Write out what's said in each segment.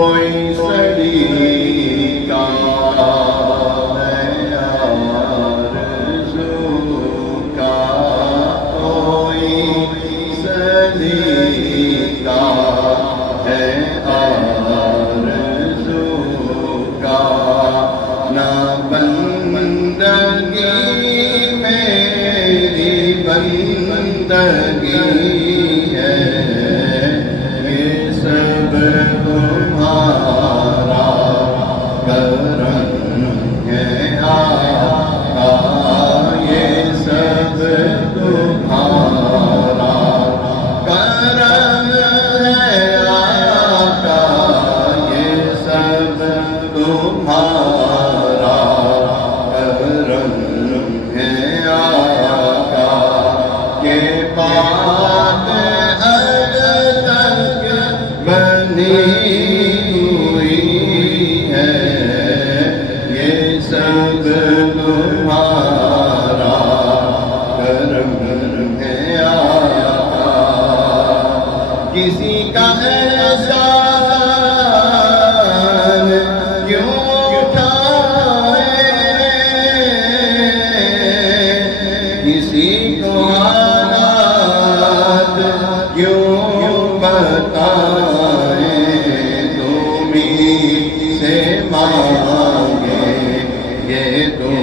کوئی سلیقہ ہے آرزو کا، کوئی سلیقہ ہے آرزو کا، نہ بندگی میری بندگی ہے، یہ سب تمہارا کرم ہے آقا، یہ سب تمہارا کرم ہے آقا، یہ سب تمہارا کرم ہے آقا، کہ بات اب تک بنی ہوئی ہے، یہ سب تمہارا کرم ہے آقا، کسی کا احسان کیوں اٹھائے، کسی کو حالات کیوں بتائیں، تمہیں سے مانگے یہ تم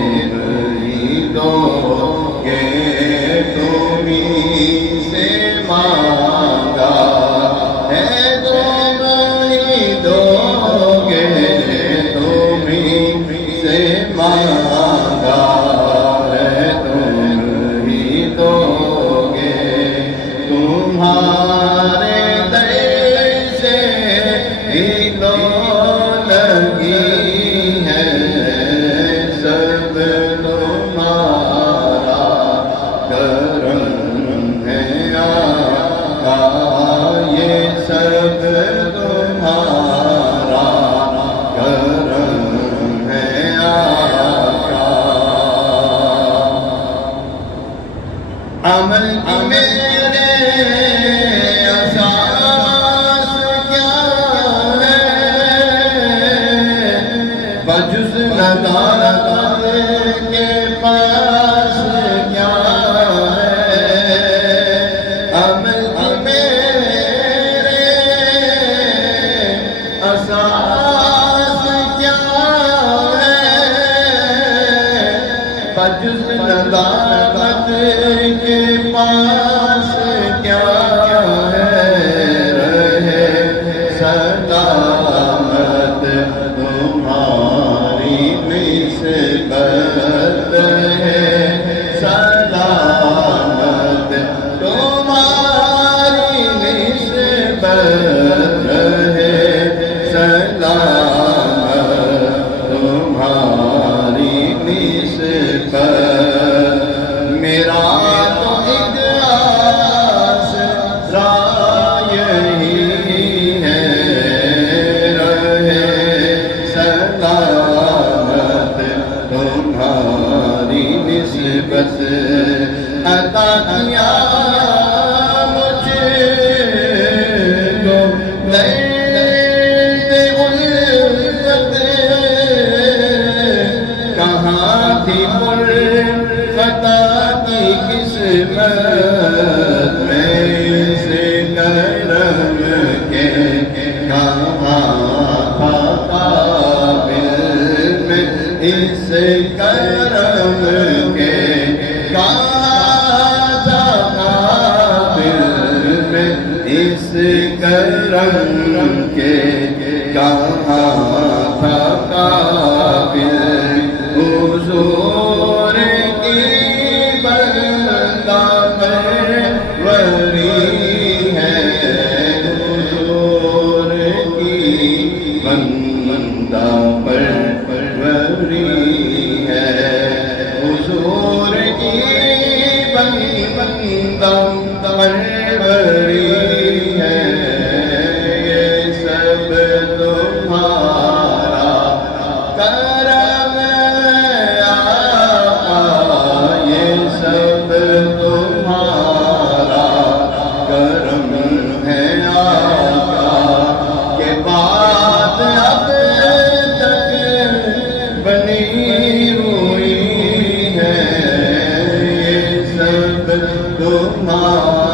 ہی دو گے، تمہیں سے مانگا ہے تم ہی دو گے، تمہیں سے مانگا ہے تم ہی دو گے، تمہارے در سے ہی تو لگی ہے، سب تمہارا کرم ہے آقا، یہ سب تمہارا کرم ہے آقا، عمل میرے اساس کیا ہے، بجز ندامت کے پاس کیا ہے، عمل میرے اساس کیا ہے، بجز ندامت کے پاس کیا ہے، رہے سلامت تمہاری نسبت ہے، سلامت تمہاری نسبت ہے، سلامت تمہاری نسبت، میرا تو ایک آسرا یہی ہے، رہے سلامت تمہاری نسبت، عطا کیا مجھے کو درد الفت، کہاں تھی خطا کی قسمت میں، سے کرم کے کہاں تھا قابل میں، اس کرم کے کہاں تھا قابل میں، اس کرم کے کہاں تھا قابل، حضور کی بندہ پروری ہے، حضور کی بندہ پروری ہے، حضور کی بندہ پروری ہے، یہ سب تمہارا کرم ہے آقا، یہ سب تمہارا کرم ہے آقا، کہ بات ہمارا